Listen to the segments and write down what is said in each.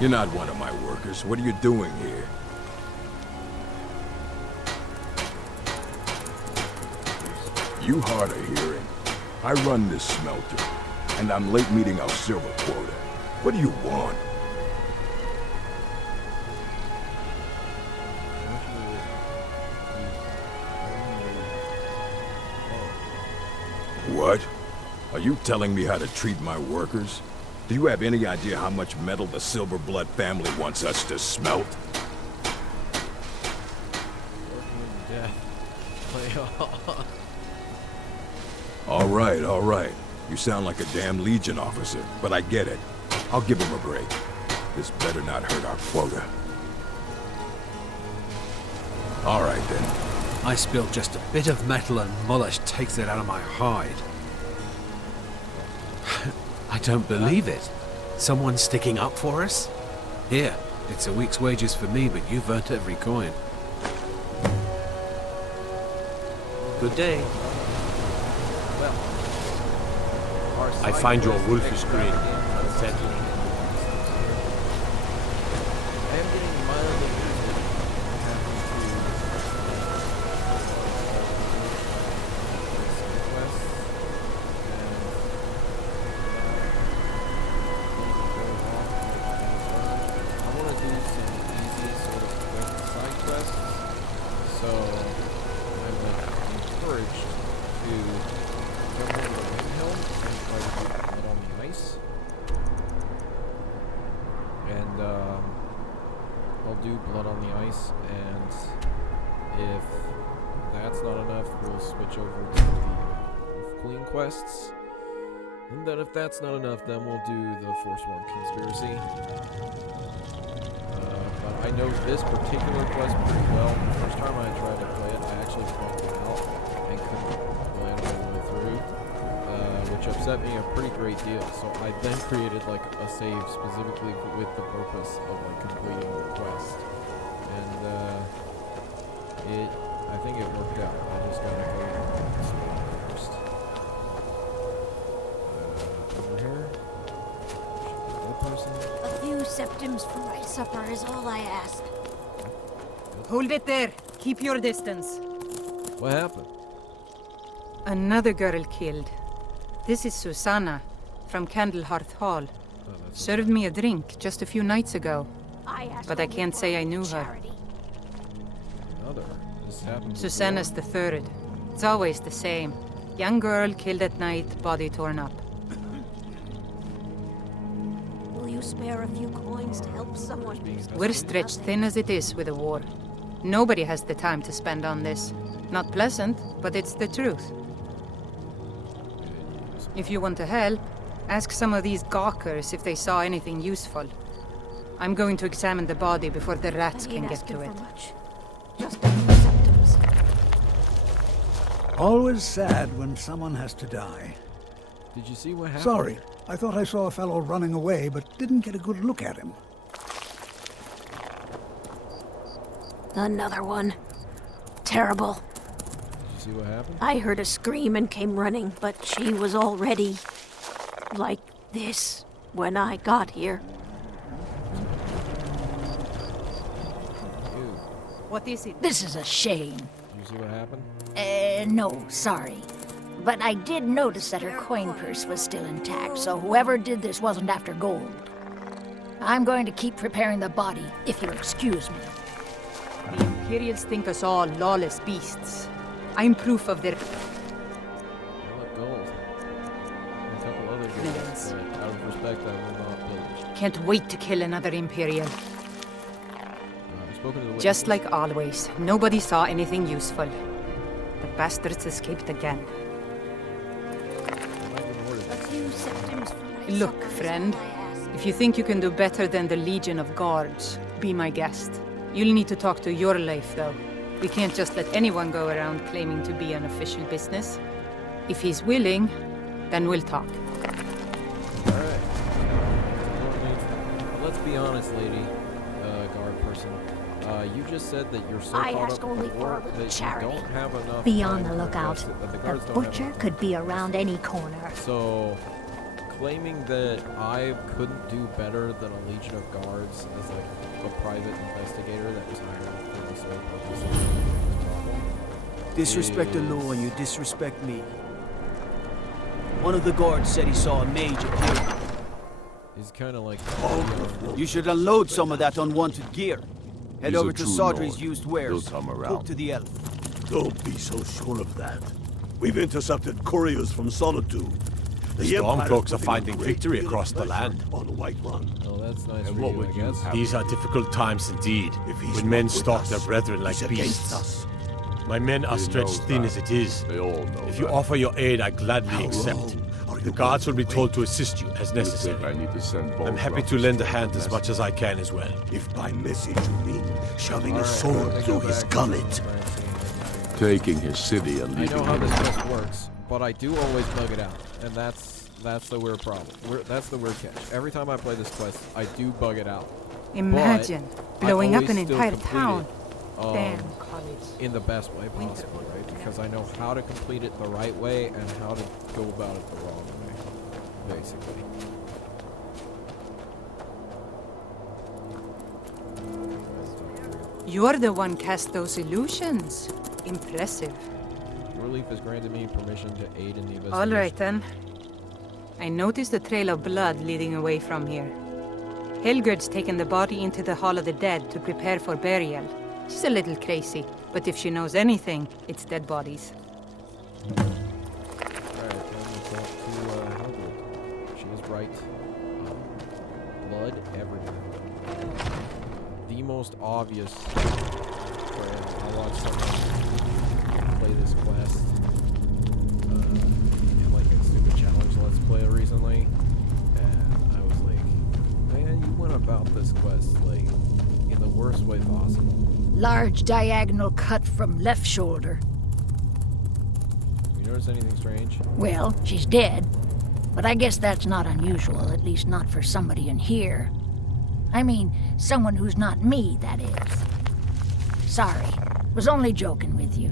You're not one of my workers. What are you doing here? You hard of hearing. I run this smelter, and I'm late meeting our silver quota. What do you want? What? Are you telling me how to treat my workers? Do you have any idea how much metal the Silverblood family wants us to smelt? All right. You sound like a damn Legion officer, but I get it. I'll give him a break. This better not hurt our quota. All right, then. I spilled just a bit of metal and Molish takes it out of my hide. I don't believe it. Someone sticking up for us? Here, it's a week's wages for me, but you've earned every coin. Good day. Well, I find your wolfish grin unsettling. I am getting mildly irritated. So I'm encouraged to jump over the windhelm and try to do blood on the ice. And I'll do blood on the ice, and if that's not enough, we'll switch over to the Wolf Queen quests. And then if that's not enough, then we'll do the Forsworn Conspiracy. But I know this particular quest pretty well. The first time I tried to play it, I actually bumped it out and couldn't play it all the way through, which upset me a pretty great deal. So I then created like a save specifically with the purpose of like completing the quest, and I think it worked out. I just gotta go first. Over here. Person. A few septims for my supper is all I ask. Hold it there. Keep your distance. What happened? Another girl killed. This is Susanna from Candlehearth Hall. Served me a drink just a few nights ago. But I can't say I knew her. Another. This happened. Susanna's the third. It's always the same. Young girl killed at night, body torn up. Spare a few coins to help someone. We're stretched thin as it is with the war. Nobody has the time to spend on this. Not pleasant, but it's the truth. If you want to help, ask some of these gawkers if they saw anything useful. I'm going to examine the body before the rats can get to it. Just a few septims. Always sad when someone has to die. Did you see what happened? Sorry. I thought I saw a fellow running away, but didn't get a good look at him. Another one. Terrible. Did you see what happened? I heard a scream and came running, but she was already like this when I got here. Ew. What is it? This is a shame. Did you see what happened? No, sorry. But I did notice that her coin purse was still intact, so whoever did this wasn't after gold. I'm going to keep preparing the body, if you'll excuse me. The Imperials think us all lawless beasts. I'm proof of their... What gold? And a couple other goods, but out of respect, I will not pillage. Can't wait to kill another Imperial. I've spoken to the Just witnesses. like always, nobody saw anything useful. The bastards escaped again. A few septims for my Look, supper is friend. all I ask. If you think you can do better than the Legion of Guards, be my guest. You'll need to talk to your life, though. We can't just let anyone go around claiming to be an official business. If he's willing, then we'll talk. Alright. Let's be honest, lady, guard person. You just said that you're so caught ask up only with for a work little that charity. you don't have enough Be time on the to lookout. invest it, that The guards don't have butcher enough could be time. around any corner. So, claiming that I couldn't do better than a Legion of Guards as like a private investigator that was hired for the sole purpose of solving this problem Disrespect the law and you disrespect me. One of the guards said he saw a mage appear. is kind of like You should unload some of that unwanted gear. Head He's over a to true Sodri's lord. used wares. He'll come Talk around. to the elf. Don't be so sure of that. We've intercepted couriers from Solitude. The strong Empire folks is are putting a finding great victory deal of across the pressure land. on Whiterun. Oh, that's nice And for what you, would I you guess. have? These are difficult times indeed, If he's when not men with stalk us, their brethren like he's against beasts. us. My men are He stretched knows thin that. as it is. They all know If you that. offer your aid, I gladly How accept. long are you The guards will going be to told wait? to assist you as You think necessary. I need to send I'm happy to lend a hand as much as I can as well. If by message you mean shoving a Alright, sword I'm gonna through go his back to gullet. the Francine. Taking his city and I leaving know how him. this quest works, but I do always bug it out, and that's the weird problem. That's the weird catch. Every time I play this quest, I do bug it out. Imagine I blowing up always an still entire complete town. it, Damn college. in the best way possible, right? Because I know how to complete it the right way and how to go about it the wrong way, basically. You're the one cast those illusions. Impressive. Your Relief has granted me permission to aid in the investigation. All right then. I noticed a trail of blood leading away from here. Helgerd's taken the body into the Hall of the Dead to prepare for burial. She's a little crazy, but if she knows anything, it's dead bodies. Alright, time to talk to Helgerd. She is right. Blood everywhere. The most obvious trail. I watched someone play this quest in like a stupid challenge let's play recently, and I was like, man, you went about this quest like in the worst way possible. Large diagonal cut from left shoulder. You notice anything strange? Well, she's dead. But I guess that's not unusual, at least not for somebody in here. I mean, someone who's not me, that is. Sorry. Was only joking with you.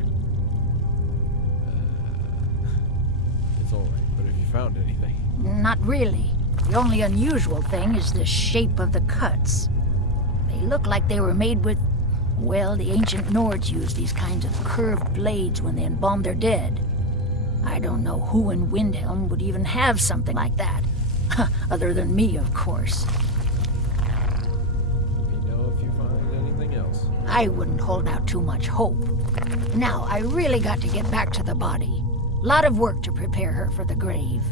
It's alright, but if you found anything. Not really. The only unusual thing is the shape of the cuts. They look like they were made with... Well, the ancient Nords used these kinds of curved blades when they embalmed their dead. I don't know who in Windhelm would even have something like that. Other than me, of course. Let me know if you find anything else. I wouldn't hold out too much hope. Now, I really got to get back to the body. Lot of work to prepare her for the grave.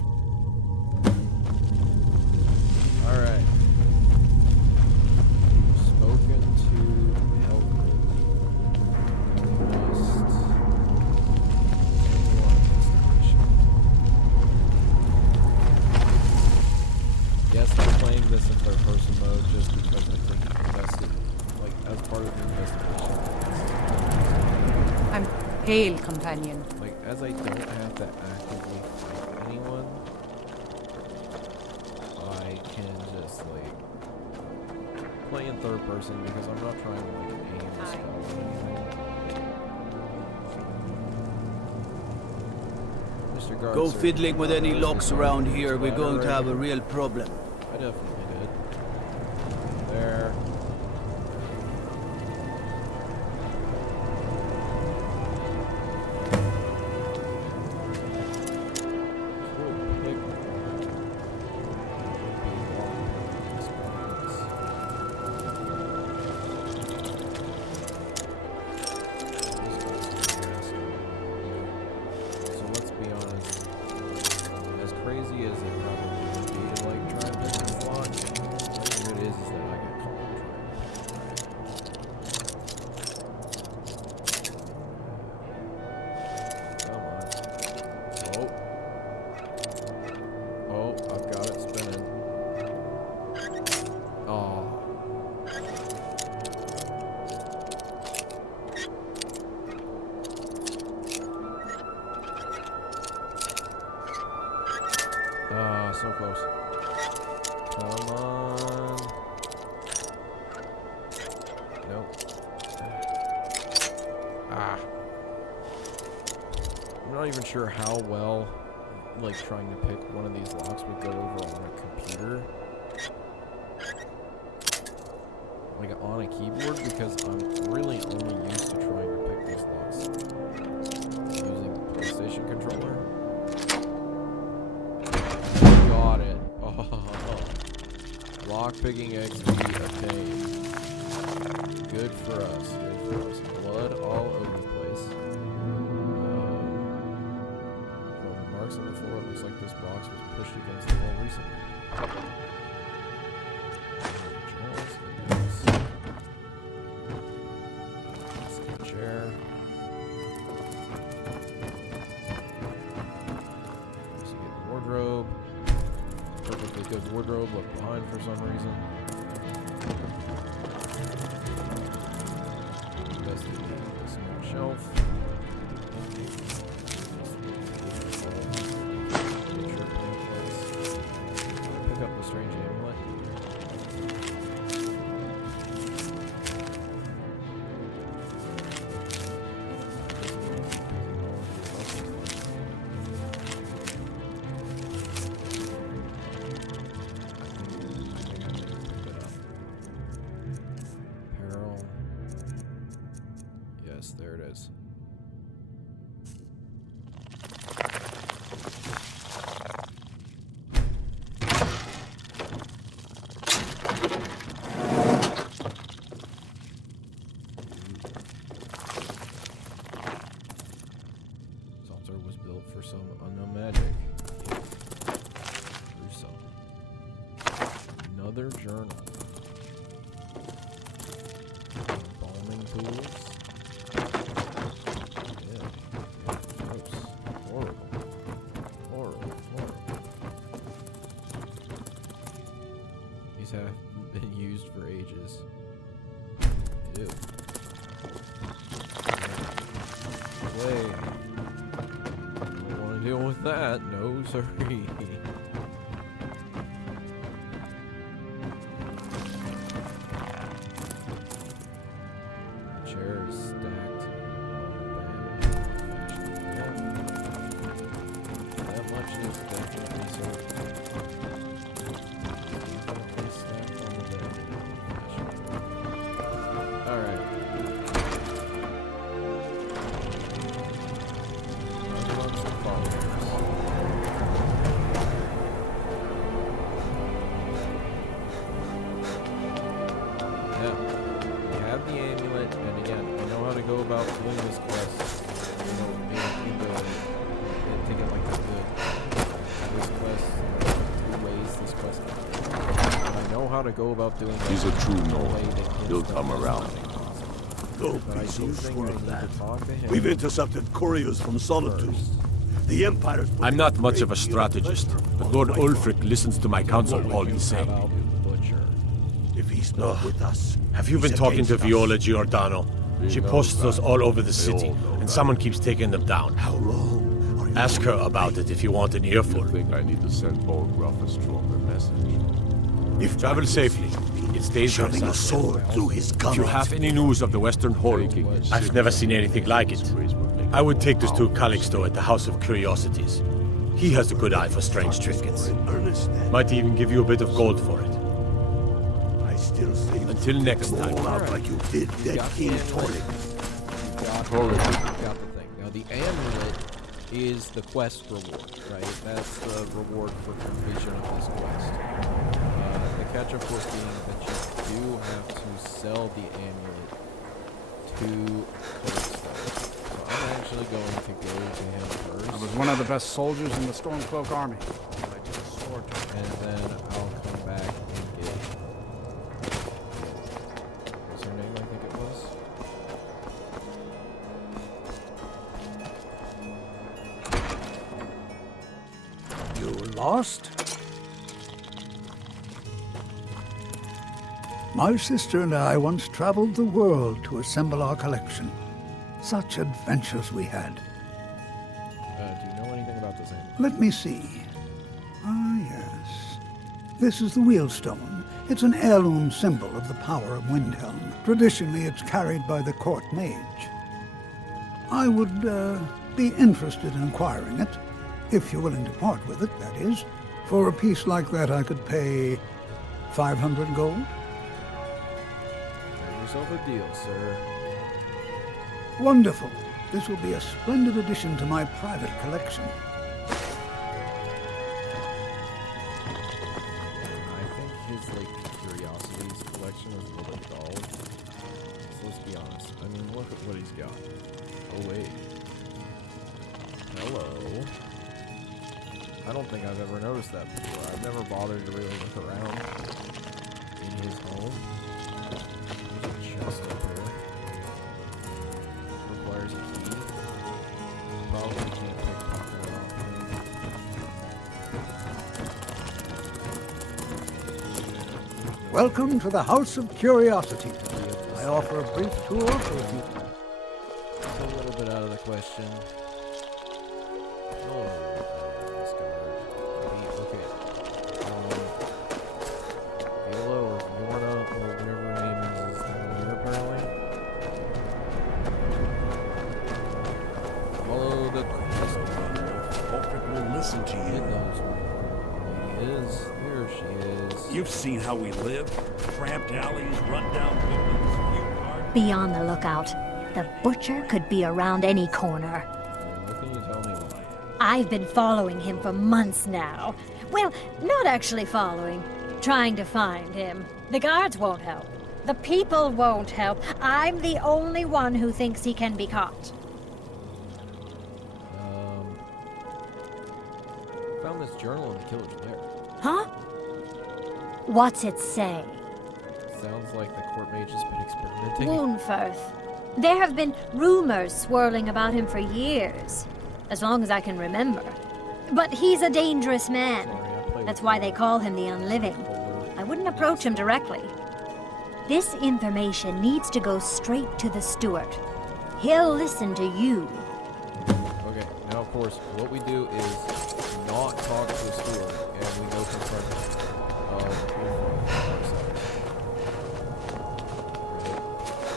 Alright. Spoken to Helgrid. Must continue on investigation. Yes, I'm playing this in third person mode just because I think as part of the investigation. I'm pale, companion. Like, as I don't have to actively fight anyone, I can just, like, play in third person because I'm not trying to, like, aim a spell or anything. Mr. Guard, Go sir, fiddling with any this locks is around our here, we're going to splatter have a right real problem. here. I definitely did. There. So let's be honest, as crazy as it probably would be to like try and pick this lock, not even sure how well, like, trying to pick one of these locks would go over on a computer. Like, on a keyboard, because I'm really only used to trying to pick these locks using the PlayStation controller. Got it. Oh. Lock-picking XP obtained. Good for us. Good for us. Blood all over the place. From the marks on the floor, it looks like this box was pushed against the wall recently. Journals and notes. Chair. Wardrobe. Perfectly good wardrobe, left behind for some reason. Investigate the small shelf. Pick up the strange amulet. Yes, there it is. This altar was built for some unknown magic. Gruesome. Another journal. Embalming tools. These have been used for ages. Ew. Wait. I don't want to deal with that. No, sorry. The chair is stacked on the bed. That much is definitely so. Alright. Amongst the followers. Now, we have the amulet, and again, I know how to go about doing this quest. You know, thinking like this quest, two ways this quest. But I know how to go about doing it. He's a true in a Nord. way that gets He'll done come as around. possible. Don't But I be do so think sure I of need that. to talk to him. We've intercepted couriers from Solitude. The Empire's... I'm not much of a strategist, but Lord Ulfric listens to my counsel all the same. About Butcher. If he's not with us... Have you been he's talking to against us. Viola Giordano? She posts us all over the city, and someone keeps taking them down. How long are you... Ask her about it if you want an earful. I think I need to send Bolgruff a stronger message. If Travel safely. It's dangerous shoving a out there. sword through his If you gun. have any news of the Western Hold, I've never seen anything like it. I would take this to Calixto at the House of Curiosities. He has a good eye for strange trinkets. In earnest, then. Might even give you a bit of gold for it. I still say... Until next time. All out like you did that Got the King amulet. Torrik. Got the thing. Now the amulet is the quest reward, right? That's the reward for completion of this quest. The catch-up was being that you do have to sell the amulet to Calixto. So I'm actually going to go to him first. I was one of the best soldiers in the Stormcloak army. And then I'll come back and get... What's her name, I think it was? You lost? My sister and I once traveled the world to assemble our collection. Such adventures we had. Do you know anything about this amulet? Let me see. Ah, yes. This is the Wheelstone. It's an heirloom symbol of the power of Windhelm. Traditionally, it's carried by the court mage. I would be interested in acquiring it, if you're willing to part with it, that is. For a piece like that, I could pay 500 gold. Have yourself a deal, sir. Wonderful. This will be a splendid addition to my private collection. I think his, curiosities collection is a little dull. So let's be honest. I mean, look at what he's got. Oh, wait. Hello. I don't think I've ever noticed that before. I've never bothered to really look around in his home. There's a chest up here. Requires a key. Probably can't pickpocket it off him. Welcome to the House of Curiosity. I offer a brief tour for a few... A little bit out of the question. Oh, this guard. Okay. Viola or Lorna or whatever her name is down here apparently. Follow the quest. Ulfric will listen to It you. knows where he is. Here she is. You've seen how we live. Cramped alleys, run-down buildings, few guards. Be on the lookout. The butcher could be around any corner. What can you tell me about? I've been following him for months now. Well, not actually following. Trying to find him. The guards won't help. The people won't help. I'm the only one who thinks he can be caught. Found this journal in the killer's lair. Huh? What's it say? Sounds like the court mage has been experimenting. Woundfirth. There have been rumors swirling about him for years. As long as I can remember. But he's a dangerous man. That's why they call him the Unliving. I wouldn't approach him directly. This information needs to go straight to the steward. He'll listen to you. Okay, now of course, what we do is not talk to the steward, and we go confront him.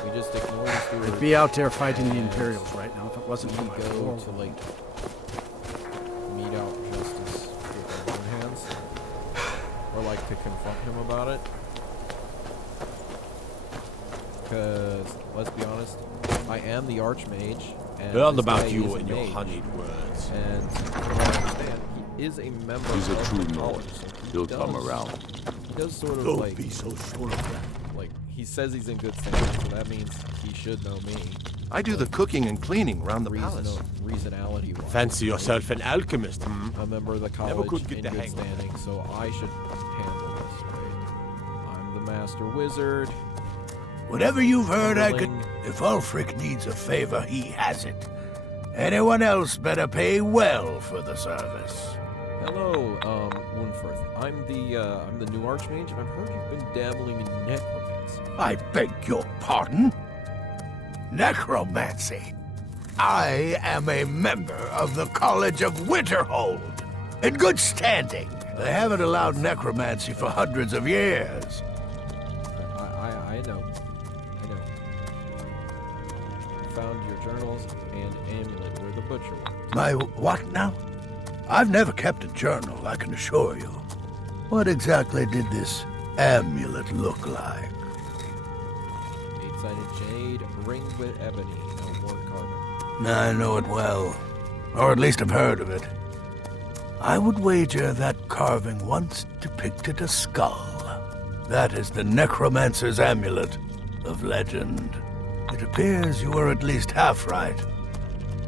We just ignore the steward. They'd be out there fighting the Imperials right now if it wasn't for We my go form. to mete out justice with our own hands, or to confront him about it. Because let's be honest, I am the Archmage. And Learn this about guy you is a and your mage. honeyed words. And from what I understand, he is a member He's a of true the Nord. college, so He'll come around. He does sort of Don't be so sure of that. he says he's in good standing, so that means he should know me. I do the cooking and cleaning around the palace. Reasonality wise. Fancy yourself an alchemist, hmm? A member of the college Never could get in the good hang of it. standing, so I should handle this, right? I'm the master wizard. Whatever you've heard, I could... Willing. If Ulfric needs a favor, he has it. Anyone else better pay well for the service. Hello, Woundfirth. I'm the new Archmage, and I've heard you've been dabbling in necromancy. I beg your pardon? Necromancy. I am a member of the College of Winterhold. In good standing. They haven't allowed necromancy for hundreds of years. I know. Found your journals and amulet where the butcher went. My what now? I've never kept a journal, I can assure you. What exactly did this amulet look like? 8-sided jade, ring with ebony, no more carving. I know it well. Or at least I've heard of it. I would wager that carving once depicted a skull. That is the necromancer's amulet of legend. It appears you were at least half right.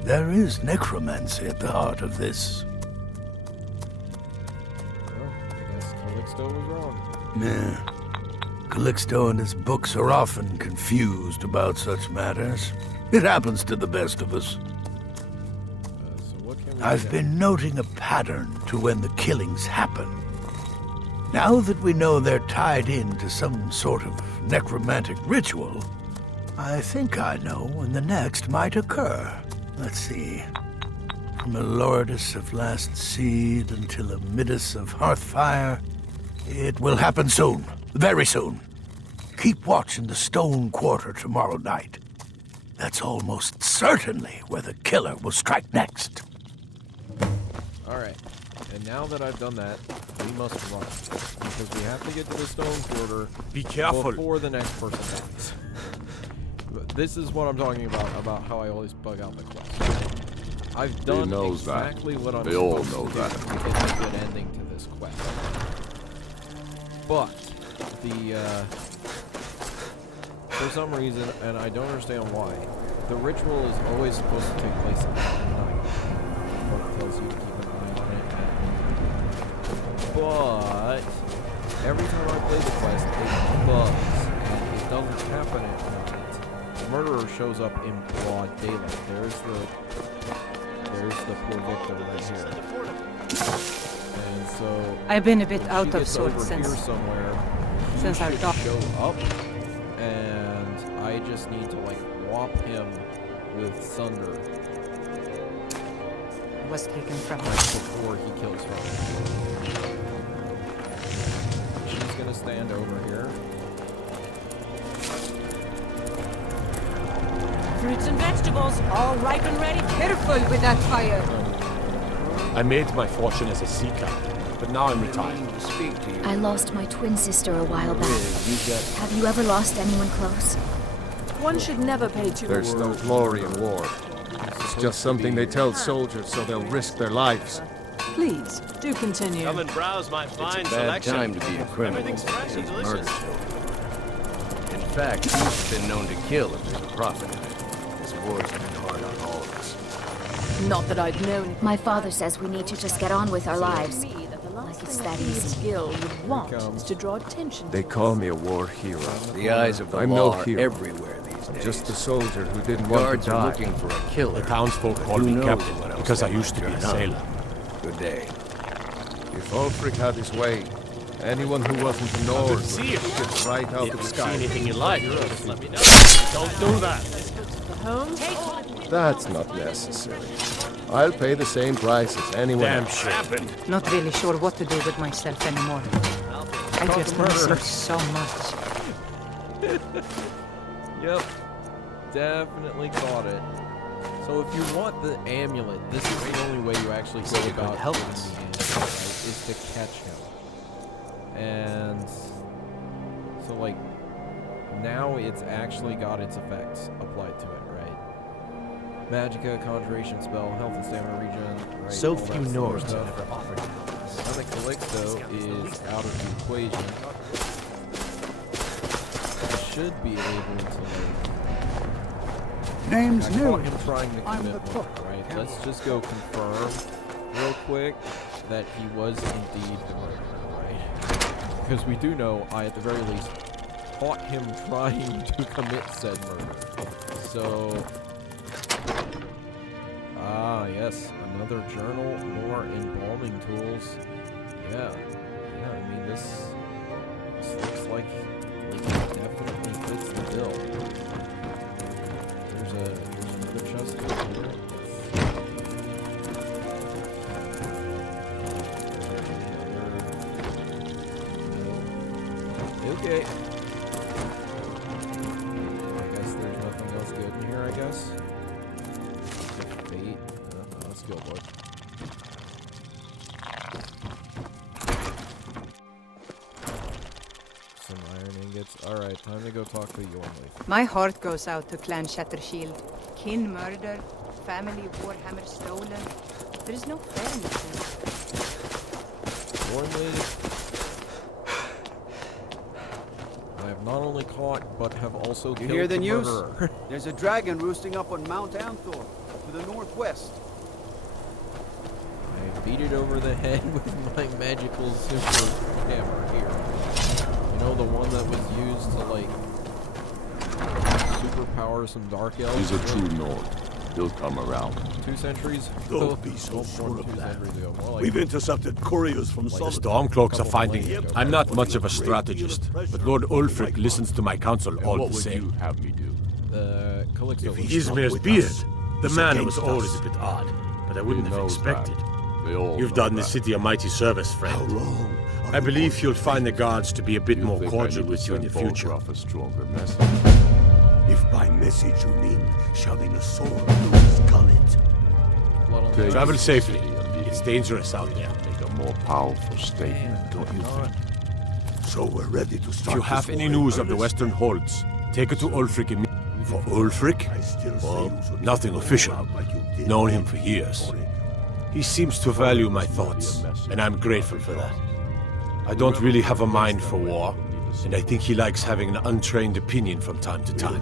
There is necromancy at the heart of this. Well, I guess Calixto was wrong. Yeah. Calixto and his books are often confused about such matters. It happens to the best of us. So what can we I've do? been noting a pattern to when the killings happen. Now that we know they're tied into some sort of necromantic ritual, I think I know when the next might occur. Let's see. From a Lordus of Last Seed until a Midas of Hearthfire, it will happen soon. Very soon. Keep watch in the Stone Quarter tomorrow night. That's almost certainly where the killer will strike next. Alright, and now that I've done that, we must run. Because we have to get to the stone quarter Be careful before the next person dies. This is what I'm talking about how I always bug out the quest. I've done exactly what I'm supposed to do to get a good ending to this quest. But, for some reason, and I don't understand why, the ritual is always supposed to take place at night. It tells you to keep an eye on it at night. But every time I play the quest, it bugs, and it doesn't happen at night. The murderer shows up in broad daylight. There's the poor victim right here. And so I've been a bit out of sorts since our talk. Show up, and I just need to like whop him with thunder. Was taken from like before he kills her. She's gonna stand over here. Fruits and vegetables, all ripe and ready. Careful with that fire. I made my fortune as a seeker, but now I'm retired. I lost my twin sister a while back. Have you ever lost anyone close? One should never pay too much. There's no glory in war. It's just something they tell soldiers so they'll risk their lives. Please, do continue. Come and browse my fine selection. Bad time to be a criminal. Everything's fresh and delicious. In fact, he's been known to kill if there's a profit in it. This war's been hard on all of us. Not that I'd known. My father says we need to just get on with our lives. Like it's that easy. Guild would want is to draw attention. They call me a war hero. The eyes of the I'm law no are hero. everywhere these days. I'm just a soldier who didn't want Guards to die. are looking for a killer. The townsfolk call me captain because I used to be a sailor. Good day. If Ulfric had his way, anyone who wasn't a Nord would get right out of the sky. See anything you like, just let me know. Don't do that. Home? That's not necessary. I'll pay the same price as anyone else. Shit. Not really sure what to do with myself anymore. I just miss you so much. Yep. Definitely caught it. So if you want the amulet, this is the only way you actually go about help us. Right, is to catch him. And so like now it's actually got its effects applied to it, right? Magicka, conjuration spell, health and stamina regen, right? So few Nords have ever offered And the Calixto is out of the equation. I should be able to like Name's I new. caught him trying to I'm commit the one, cook. right? Let's just go confirm real quick that he was indeed the murderer, right? Because we do know I, at the very least, caught him trying to commit said murder. So, yes, another journal, more embalming tools. Yeah, I mean this looks like it definitely fits the bill. There's another chest over here. Okay. I guess there's nothing else good in here, I guess. Fate. Let's go, boy. Some iron ingots. Alright, time to go talk to Yormley. My heart goes out to Clan Shattershield. Kin murdered, family warhammer stolen. There is no fairness in it. Yormley. I have not only caught, but have also killed You hear the news? murderer. There's a dragon roosting up on Mount Anthor, to the northwest. I beat it over the head with my magical super hammer here. You know, the one that was used to, like, superpower some dark elves? He's a true Nord. He'll come around. 2 centuries? Don't be so sure of that. Like, We've intercepted couriers from The Solomon. Stormcloaks are finding him. I'm not much of a strategist, but Lord Ulfric listens to my counsel all the same. Have me do? The Calixto was Ismir's beard. The man was always a bit odd, but I wouldn't have expected. You've done the city a mighty service, friend. How long? I believe you'll find the guards to be a bit more cordial with you in the future. Off a stronger message. If by message you mean shoving a sword through his gullet. Travel safely. It's dangerous out there. Make a more powerful statement, don't you think? So we're ready to start. If you have any news of the Western Holds, take it to Ulfric immediately. For Ulfric? Well, nothing official. Known him for years. He seems to value my thoughts, and I'm grateful for that. I don't really have a mind for war, and I think he likes having an untrained opinion from time to time.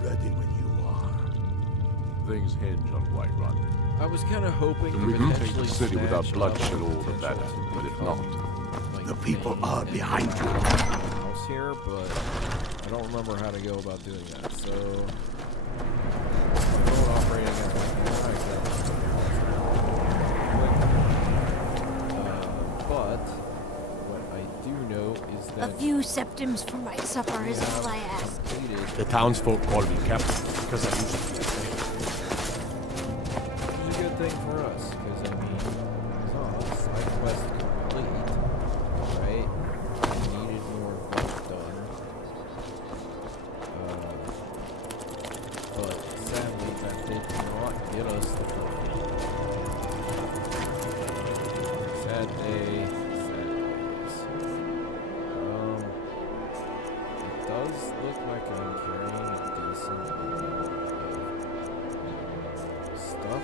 Things hinge on Whiterun. I was kind of hoping to Take potentially the city without snatch bloodshed, up all the better. But if not, the people are behind you. House here, but I don't remember how to go about doing that. So, my phone operating at like but what I do know is that A few septims for my supper is all I ask. The townsfolk call me captain because I used to be a slave. Which is a good thing for us, because I mean, side quest complete, right? I needed more of that done. But sadly, that did not get us the trophy. Sad day, sad days. It does look like I'm carrying a decent amount of stuff.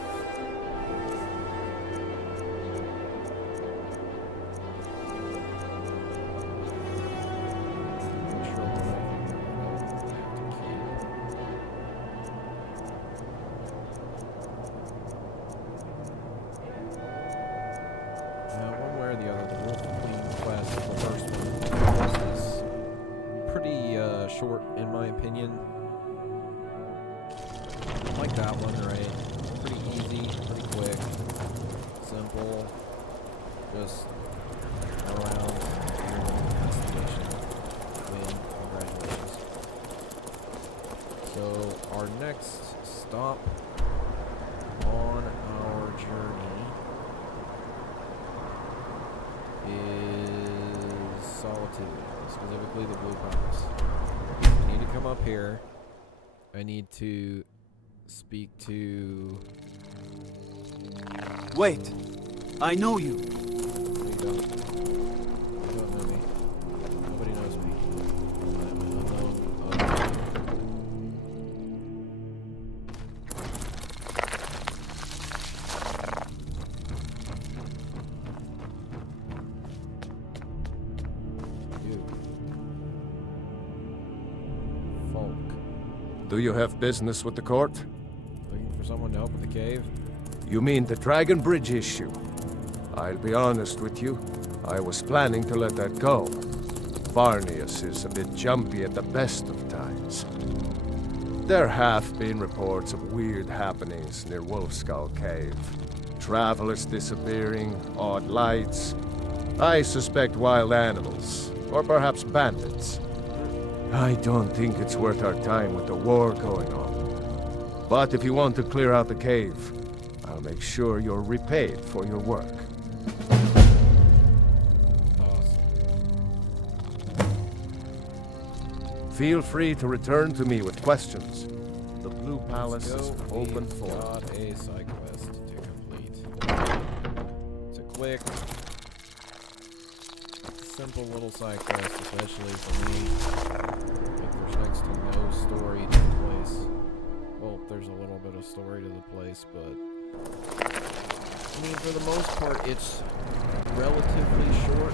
One way or the other, the Wolf Queen quest, the first one, is pretty short in my opinion. Like that one, right? Pretty easy, pretty quick, simple, just around investigation. Win, congratulations. So our next stop on our journey is Solitude, specifically the Blue Palace. I need to come up here. I need to speak to... Wait! I know you! No, you don't. You don't know me. Nobody knows me. I'm an unknown... do you have business with the court? Looking for someone to help with the cave? You mean the Dragon Bridge issue? I'll be honest with you. I was planning to let that go. Varnius is a bit jumpy at the best of times. There have been reports of weird happenings near Wolfskull Cave. Travelers disappearing, odd lights. I suspect wild animals, or perhaps bandits. I don't think it's worth our time with the war going on. But if you want to clear out the cave, I'll make sure you're repaid for your work. Feel free to return to me with questions. The Blue Palace is open for... Got a side quest to complete. It's a quick, simple little side quest, especially for me. Like, there's next to no story to the place. Well, there's a little bit of story to the place, but... I mean, for the most part, it's relatively short.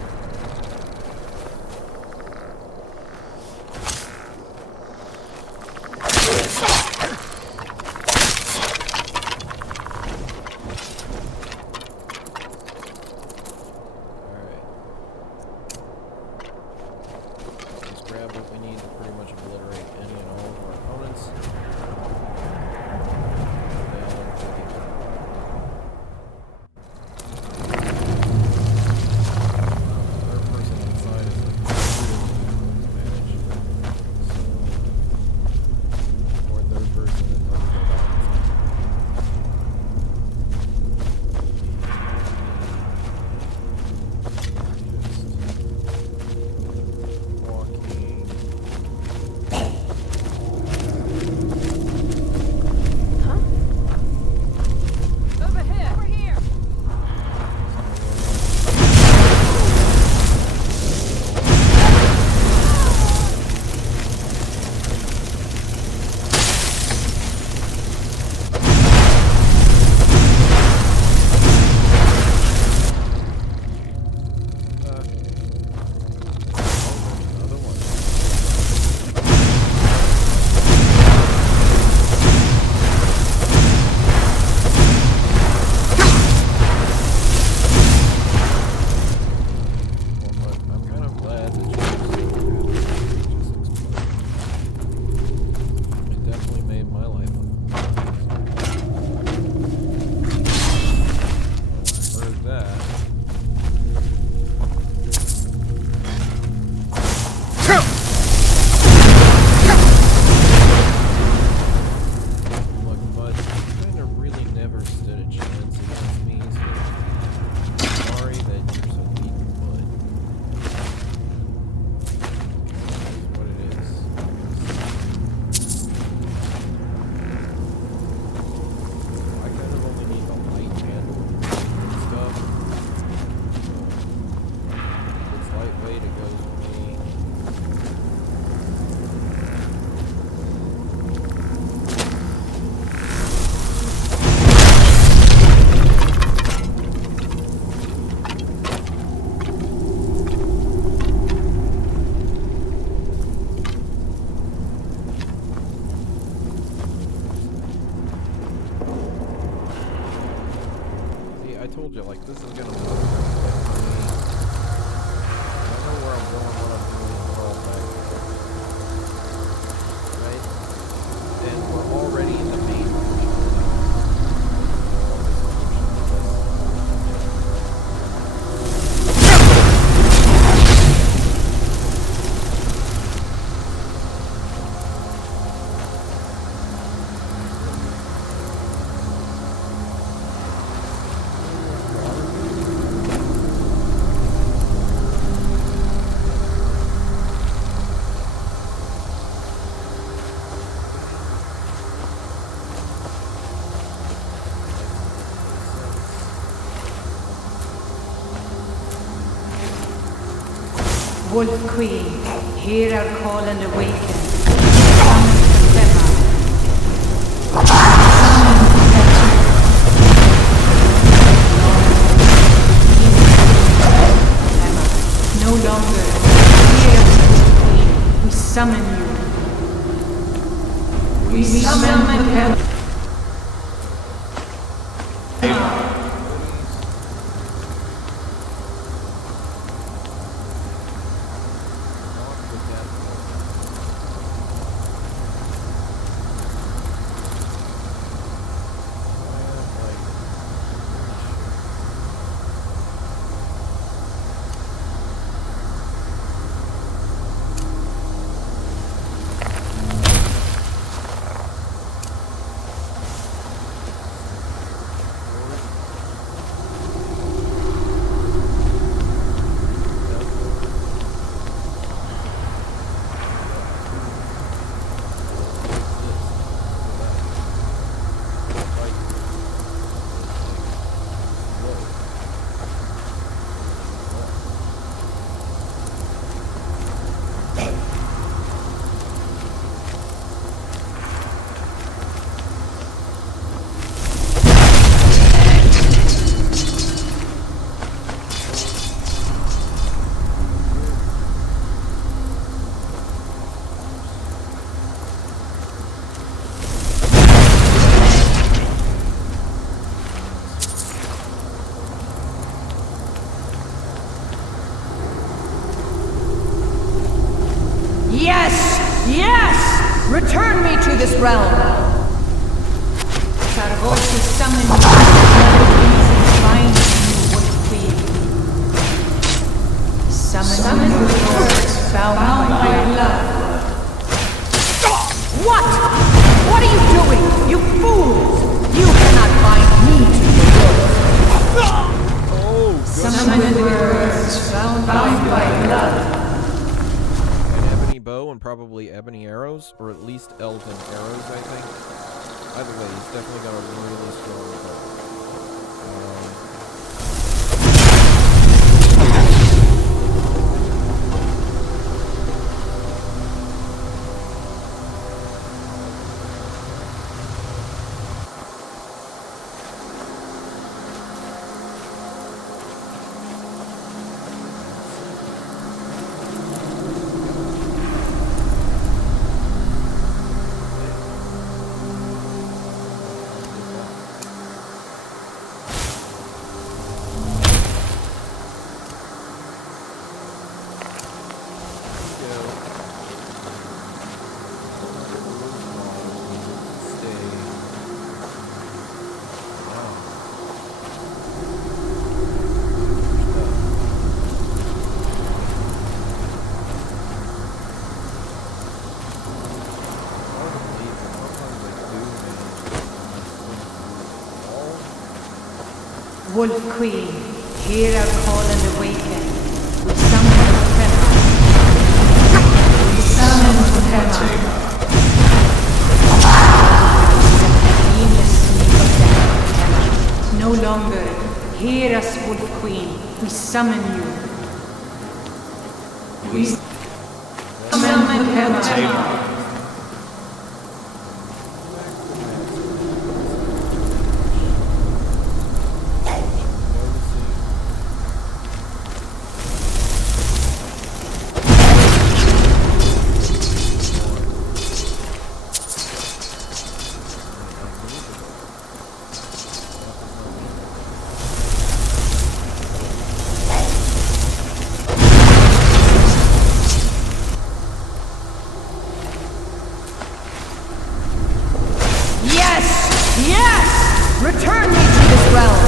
you, like, this is gonna move. Like, for me, I know where I'm going, what I'm doing, what all that. Right? And we're already in the main portion of the Wolf Queen, hear our call and awaken. No longer. Hear us, Wolf Queen. We summon you. We summon Emma. Yes! Return me to this realm! Our voices summon you. Find you, Wolf Queen. Summon the words bound by blood. What? What are you doing? You fools! You cannot bind me to the words. Summon the words bound by blood. Bow and probably ebony arrows, or at least elven arrows, I think. Either way, he's definitely got a really strong bow. Wolf Queen, hear our call and awaken. We summon Emma. We summon Emma. No longer. Hear us, Wolf Queen. We summon you. We summon Emma. Yes! Return me to this realm!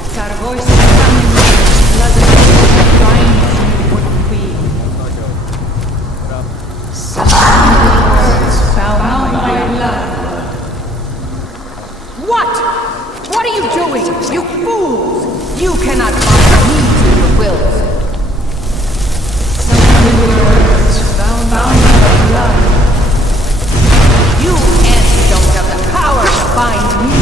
As our voices sound, blood of crying would queen. Some words bound by blood. What? What are you doing? You fools! You cannot bind me to your wills. Some words bound by blood. You ants don't have the power to bind me.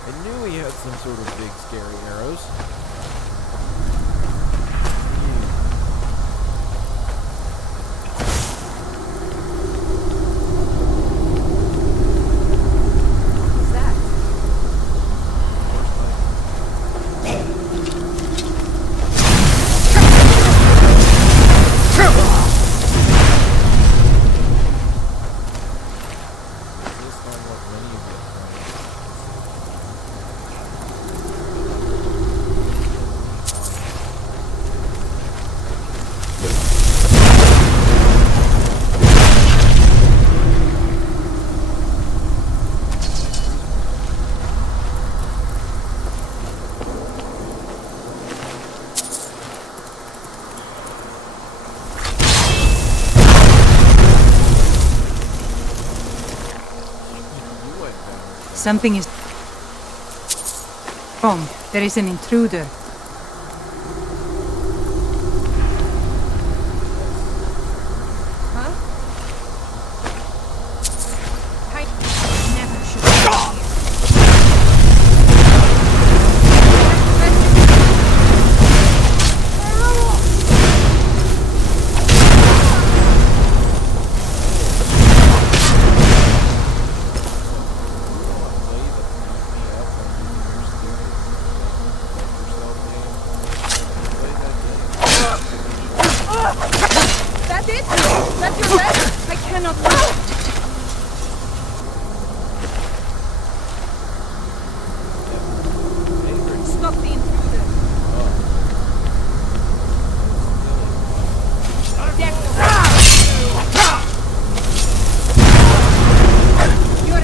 I knew he had some sort of big scary arrows. What's that? Something is wrong. There is an intruder. Huh? I never should have come here. That's it? That's your best? I cannot move. Stop the intruder. You're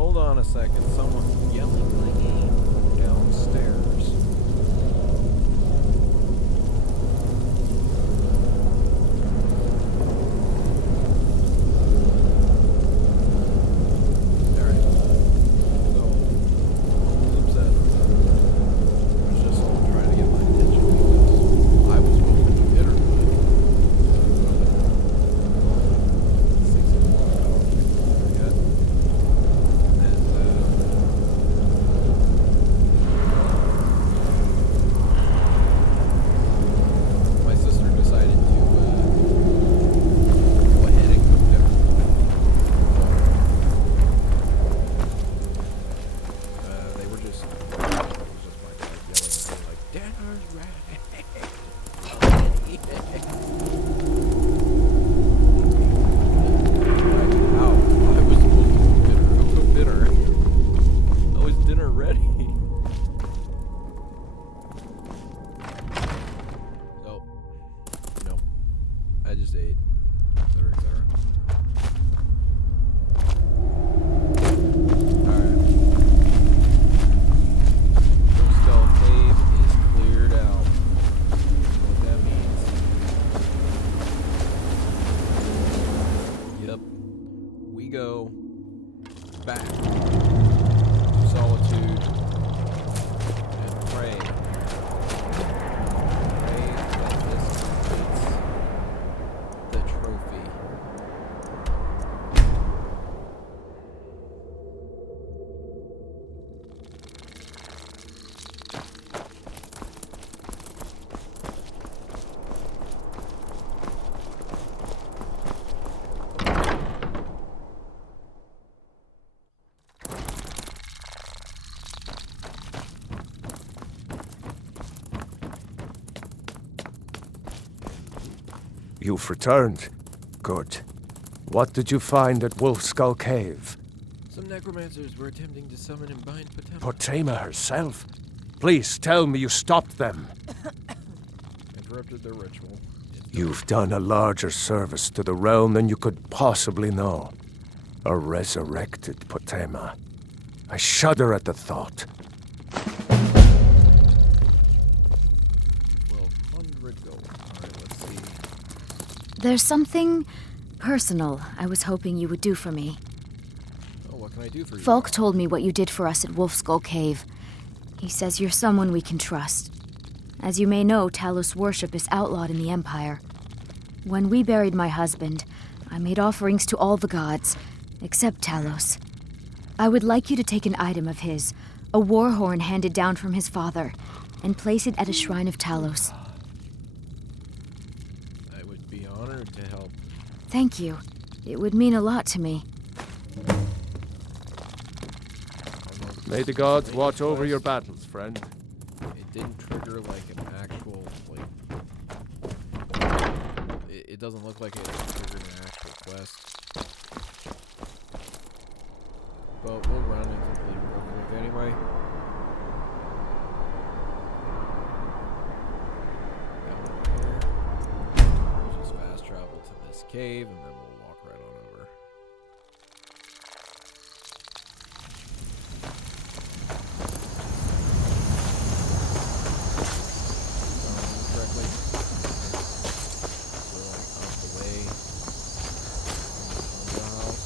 Hold on a second. Someone's yelling my name downstairs. Alright. So, upset. I was just trying to get my attention because I was moving to bitter. My sister decided to go ahead and cook dinner. They were just, it was just my dad yelling at me like, dinner's ready. Ow, I was supposed to cook dinner. Who cooked dinner? How is dinner ready? So, no. I just ate, etc., etc. Alright. Coastal Cave is cleared out. What that means. Yep. We go back to solitude and pray. Pray that this You've returned. Good. What did you find at Wolf Skull Cave? Some necromancers were attempting to summon and bind Potema. Potema herself? Please tell me you stopped them. Interrupted their ritual. You've done a larger service to the realm than you could possibly know. A resurrected Potema. I shudder at the thought. 1,200 gold. Alright, let's see. There's something personal I was hoping you would do for me. Oh, what can I do for you? Falk told me what you did for us at Wolfskull Cave. He says you're someone we can trust. As you may know, Talos worship is outlawed in the Empire. When we buried my husband, I made offerings to all the gods, except Talos. I would like you to take an item of his, a war horn handed down from his father, and place it at a shrine of Talos. I would be honored to help. Thank you. It would mean a lot to me. May the gods watch over your battles, friend. It didn't trigger like an actual, like... It doesn't look like it triggered an actual quest. But we'll run and complete it real quick anyway. We'll just fast travel to this cave and then we'll walk right on over. Correctly. We're like out the way from the house.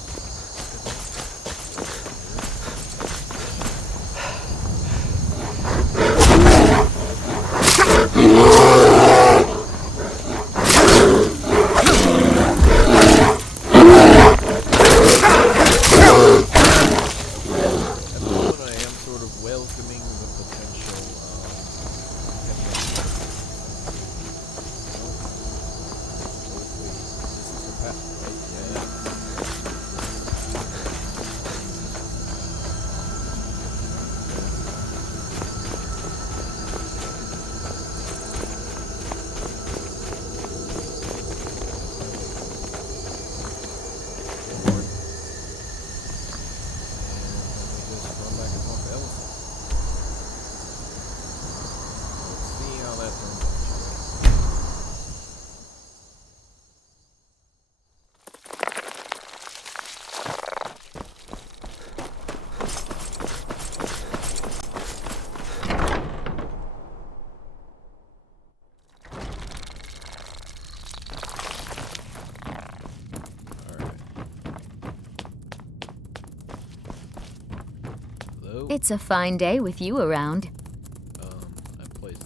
It's a fine day with you around.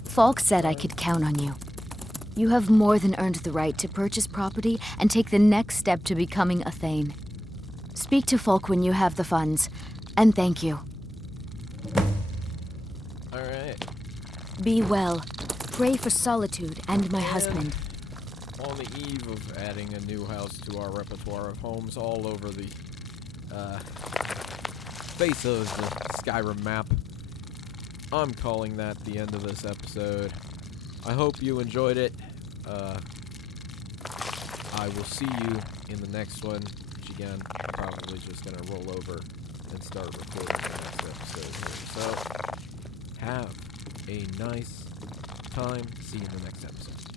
Falk said I could count on you. You have more than earned the right to purchase property and take the next step to becoming a Thane. Speak to Falk when you have the funds, and thank you. Alright. Be well. Pray for Solitude and my husband. On the eve of adding a new house to our repertoire of homes all over the face of the Skyrim map, I'm calling that the end of this episode. I hope you enjoyed it. I will see you in the next one, which again, I'm probably just going to roll over and start recording the next episode here. So, have a nice time. See you in the next episode.